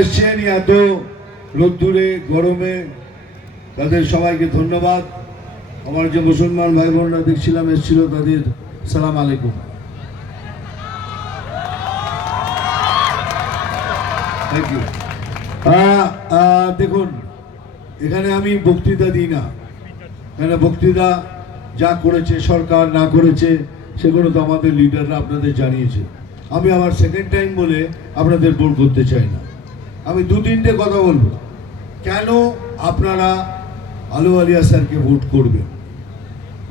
এসছেন এত রোদ্দুরে, গরমে, তাদের সবাইকে ধন্যবাদ। আমার যে মুসলমান ভাই বোনরা দেখছিলাম, এসেছিল তাদের সালাম আলাইকুম। থ্যাংক ইউ দেখুন, এখানে আমি বক্তৃতা দিই না। এখানে বক্তৃতা যা করেছে সরকার, না করেছে, সেগুলো তো আমাদের লিডাররা আপনাদের জানিয়েছে। আমি আমার সেকেন্ড টাইম বলে আপনাদের বোর করতে চাই না। আমি দু তিনটে কথা বলব। কেন আপনারা আলু আলিয়া স্যারকে ভোট করবেন?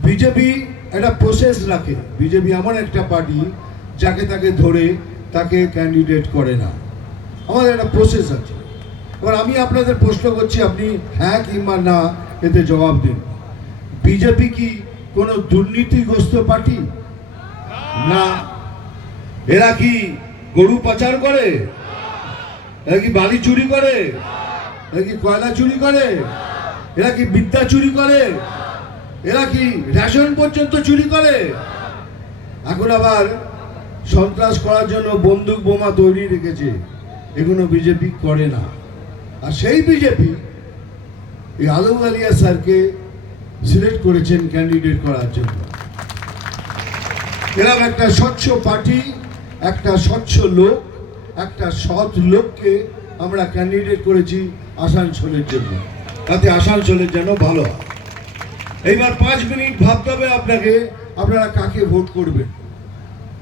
বিজেপি একটা প্রসেস রাখে। বিজেপি এমন একটা পার্টি যাকে তাকে ধরে তাকে ক্যান্ডিডেট করে না। আমাদের একটা প্রসেস আছে। এবার আমি আপনাদের প্রশ্ন করছি, আপনি হ্যাঁ কিংবা না এতে জবাব দিন। বিজেপি কি কোনো দুর্নীতিগ্রস্ত পার্টি? না। এরা কি গরু পাচার করে? এরা কি বালি চুরি করে? এরা কি কয়লা চুরি করে? এরা কি বিদ্যা চুরি করে? এরা কি রেশন পর্যন্ত চুরি করে? এখন আবার সন্ত্রাস করার জন্য বন্দুক বোমা তৈরি রেখেছে। এগুলো বিজেপি করে না। আর সেই বিজেপি এই আলম আলিয়া স্যারকে সিলেক্ট করেছেন ক্যান্ডিডেট করার জন্য। এরকম একটা স্বচ্ছ পার্টি, একটা স্বচ্ছ লোক। একটা সৎ লোককে আমরা ক্যান্ডিডেট করেছি আসানসোলের জন্য। তাতে আসানসোলের জন্য ভালো হয়। এইবার পাঁচ মিনিট ভাবতে হবে আপনাকে, আপনারা কাকে ভোট করবেন?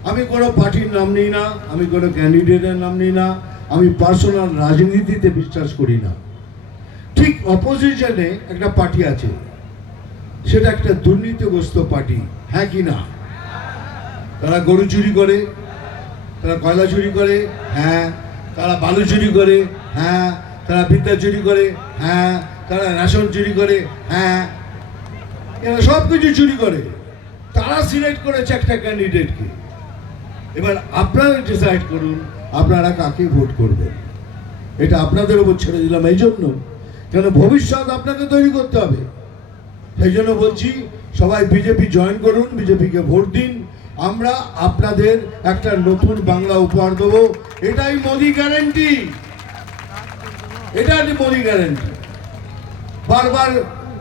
আমি কোনো পার্টির নাম নিই না, আমি কোনো ক্যান্ডিডেটের নাম নিই না, আমি পার্সোনাল রাজনীতিতে বিশ্বাস করি না। ঠিক অপোজিশনে একটা পার্টি আছে, সেটা একটা দুর্নীতিগ্রস্ত পার্টি হ্যাঁ কি না? তারা গরু চুরি করে তারা কয়লা চুরি করে? হ্যাঁ। তারা বালু চুরি করে? হ্যাঁ। তারা বিদ্যা চুরি করে? হ্যাঁ। তারা রেশন চুরি করে? হ্যাঁ। এরা সব কিছু চুরি করে। তারা সিলেক্ট করেছে একটা ক্যান্ডিডেটকে এবার আপনারা ডিসাইড করুন, আপনারা কাকে ভোট করবেন? এটা আপনাদের উপর ছেড়ে দিলাম এই জন্য কেন ভবিষ্যৎ আপনাকে তৈরি করতে হবে। সেই জন্য বলছি, সবাই বিজেপি জয়েন করুন, বিজেপিকে ভোট দিন। আমরা আপনাদের একটা নতুন বাংলা উপহার দেবো। এটাই মোদি গ্যারেন্টি এটা মোদি গ্যারেন্টি বারবার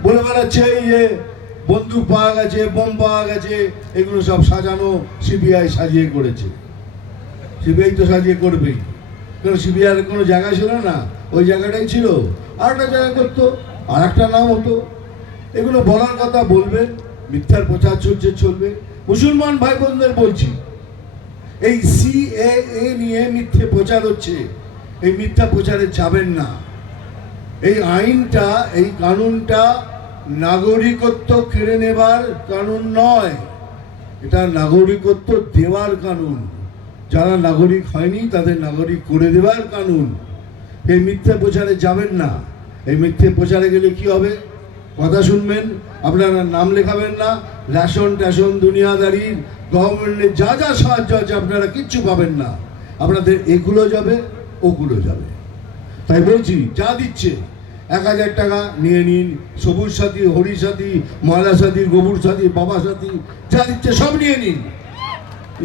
বলে বেড়াচ্ছে যে বন্দুক পাওয়া গেছে, বোম পাওয়া গেছে, এগুলো সব সাজানো সিবিআই সাজিয়ে করেছে। সিবিআই তো সাজিয়ে করবেই। কারণ সিবিআই কোনো জায়গা ছিল না? ওই জায়গাটাই ছিল। আর একটা জায়গা করতো, আর একটা নাম হতো। এগুলো বলার কথা বলবেন মিথ্যার প্রচার চলছে, চলবে। মুসলমান ভাই বোনদের বলছি, এই সিএএ নিয়ে মিথ্যে প্রচার হচ্ছে, এই মিথ্যা প্রচারে যাবেন না। এই আইনটা, এই কানুনটা নাগরিকত্ব কেড়ে নেবার কানুন নয়, এটা নাগরিকত্ব দেওয়ার কানুন। যারা নাগরিক হয়নি, তাদের নাগরিক করে দেওয়ার কানুন। এই মিথ্যে প্রচারে যাবেন না। এই মিথ্যে প্রচারে গেলে কি হবে? কথা শুনবেন, আপনারা নাম লেখাবেন না রেশন ট্যাশন দুনিয়াদারি গভর্নমেন্টের যা যা সাহায্য আছে আপনারা কিচ্ছু পাবেন না। আপনাদের এগুলো যাবে, ওগুলো যাবে। তাই বলছি, যা দিচ্ছে, এক হাজার টাকা নিয়ে নিন, সবুজ সাথী, হরি সাথী, ময়লা সাথী, গোবর সাথী, বাবা সাথী, যা দিচ্ছে সব নিয়ে নিন।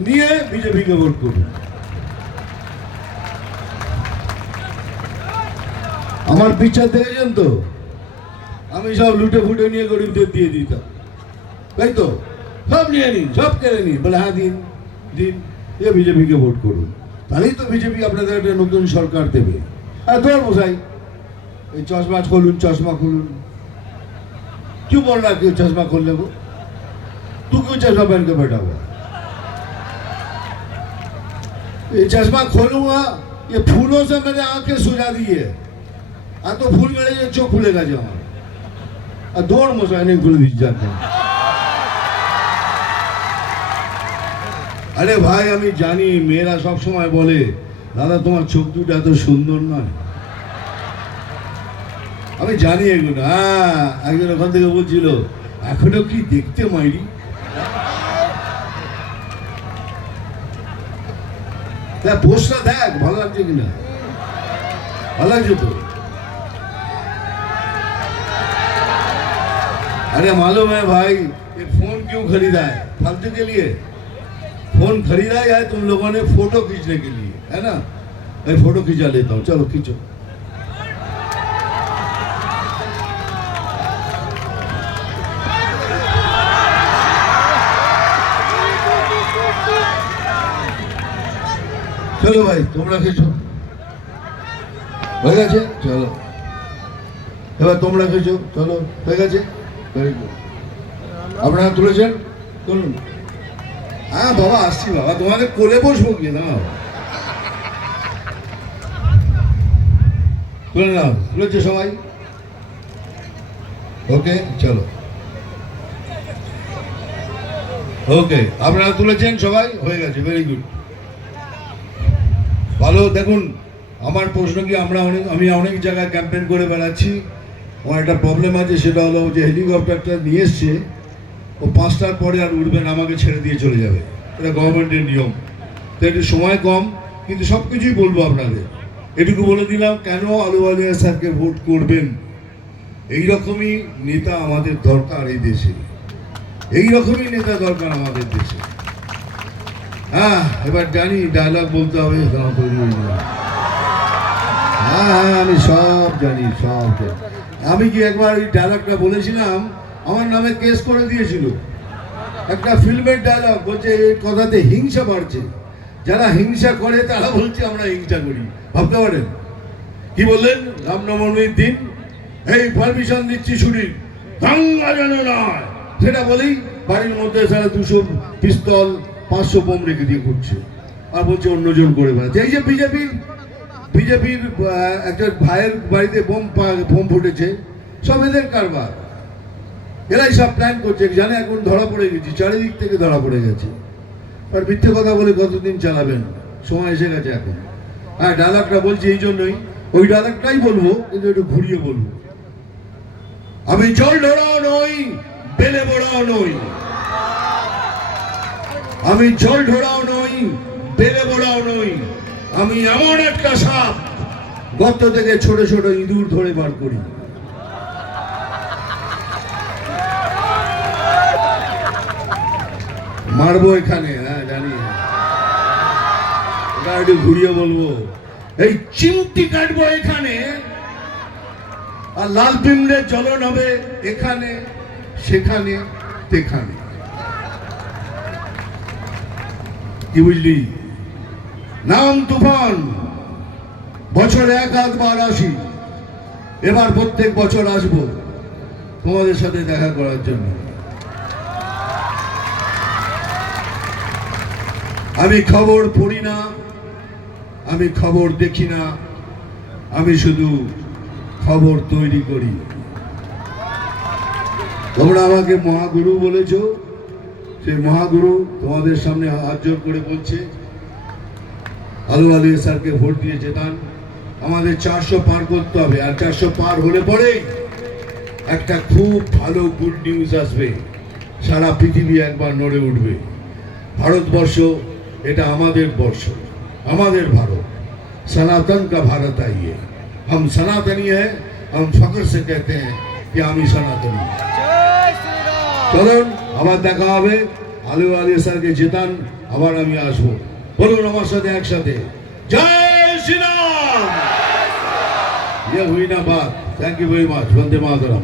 নিয়ে বিজেপিকে ভোট করুন। আমার পিকচার দেখেছেন তো? আমি সব লুটে ফুটে নিয়ে গরিবদের দিয়ে দিতাম তাই তো সব নিয়ে নিন সব কেড়ে নিন বলে হ্যাঁ দিন দিন এ বিজেপিকে ভোট করুন তাহলেই তো বিজেপি আপনাদের একটা নতুন সরকার দেবে আর তোর মশাই এই চশমা খুলুন চশমা খুলুন क्यों बोल रहा क्यों चश्मा खोलने को तू क्यों चश्मा पहन के बैठा हुआ है? ये चश्मा खोलूंगा ये फूलों से मैंने आंखें सुझा दी है আর তো ফুল মেরে যে চোখ খুলে আর নেই খুলে দিচ্ছে যাতে আরে ভাই, আমি জানি, মেয়েরা সব সময় বলে, দাদা, তোমার চোখ দুটো এত সুন্দর নয়। আমি জানি এগুলো। হ্যাঁ একজন ওখান থেকে বলছিল, এখনও কি দেখতে মাইরি পোস্টটা দেখ, ভালো লাগছে কিনা? ভালো লাগছে তো? अरे मालूम है भाई ये फोन क्यों खरीदा है फालतू के लिए फोन खरीदा है तुम लोगों ने फोटो खींचने के लिए है ना এই फोटो खिंचा लेता हूँ चलो खींचो চলো ভাই তোমরা খেছো হয়ে গেছে চলো এবার তোমরা খেছো চলো হয়ে গেছে আপনারা তুলেছেন? তুলুন। হ্যাঁ বাবা, আসছি বাবা। তোমাকে কোলে বসবো কি না তুলে নাও। তুলেছে সবাই? ওকে চলো। ওকে আপনারা তুলেছেন সবাই? হয়ে গেছে ভেরি গুড ভালো, দেখুন, আমার প্রশ্ন কি আমরা অনেক, আমি অনেক জায়গায় ক্যাম্পেন করে বেড়াচ্ছি। আমার একটা প্রবলেম আছে, সেটা হলো যে হেলিকপ্টারটা নিয়ে এসছে, ও পাঁচটার পরে আর উঠবে না, আমাকে ছেড়ে দিয়ে চলে যাবে। এটা গভর্নমেন্টের নিয়ম। তো একটু সময় কম, কিন্তু সব কিছুই বলব আপনাদের। এটুকু বলে দিলাম, কেন আলু আলিয়া স্যারকে ভোট করবেন? এই রকমই নেতা আমাদের দরকার এই দেশে। এই রকমই নেতা দরকার আমাদের দেশে। হ্যাঁ এবার জানি ডায়লগ বলতে হবে হয়ে। হ্যাঁ আমি সব জানি, সব আমি কি একবার এই ডায়লগটা বলেছিলাম? আমার নামে কেস করে দিয়েছিল। একটা ফিল্মের ডায়লগ বলছে এই কথাতে হিংসা বাড়ছে। যারা হিংসা করে, তারা বলছে, আমরা হিংসা করি। ভাবতে পারেন? কি বললেন? রামনবমীর দিন, এই পারমিশন দিচ্ছি শুনি দাঙ্গা যেন নয়। সেটা বলেই বাড়ির মধ্যে সারা দুশো পিস্তল, পাঁচশো বোম রেখে দিয়ে ঘুরছে। আর বলছে, অন্যজন করে বেড়াচ্ছে। এই যে বিজেপির বিজেপির একটা ভাইয়ের বাড়িতে বোম বোম ফুটেছে। সব এদের কারবার। এরাই সব প্ল্যান করছে। জানে এখন ধরা পড়ে গেছি, চারিদিক থেকে ধরা পড়ে গেছে। আর মিথ্যে কথা বলে কতদিন চালাবেন? সময় এসে গেছে এখন। হ্যাঁ ডায়লগটা বলছি এই জন্যই, ওই ডায়লগটাই বলব, কিন্তু একটু ঘুরিয়ে বলব। আমি জল ঢোড়াও নই, বেলে বড়াও নই। আমি জল ঢোড়াও নই, বেলে বড়াও আমি এমন একটা সাপ। গর্ত থেকে ছোট ছোট ইঁদুর ধরে বার করি। মারবো এখানে হ্যাঁ জানি। একটু ঘুরিয়ে বলব। এই চিমটি কাটবো এখানে, আর লাল পিমড়ের জ্বলন হবে এখানে, সেখানে, তেখানে। কি বুঝলি? নাম তুফান। বছরে এক আধবার আসি। এবার প্রত্যেক বছর আসব তোমাদের সাথে দেখা করার জন্য। আমি খবর পড়ি না, আমি খবর দেখি না, আমি শুধু খবর তৈরি করি। তোমরা আমাকে মহাগুরু বলেছ, সেই মহাগুরু তোমাদের সামনে হাত জোর করে বলছে আলু আলী স্যারকে ভোট দিয়ে জেতান আমাদের চারশো পার করতে হবে আর চারশো পার হলে পরেই একটা খুব ভালো গুড নিউজ আসবে সারা পৃথিবী একবার নড়ে উঠবে ভারতবর্ষ এটা আমাদের বর্ষ আমাদের ভারত सनातन का भारत आइए हम सनातनी है हम फख्र से कहते हैं कि আমি সনাতনী চলুন আবার দেখা হবে আলু আলী স্যারকে জেতান আবার আমি আসবো বলুন আমার সাথে একসাথে। জয় শ্রীরাম! ইয়ে হুই না বাদ। Thank you very much Vande Mataram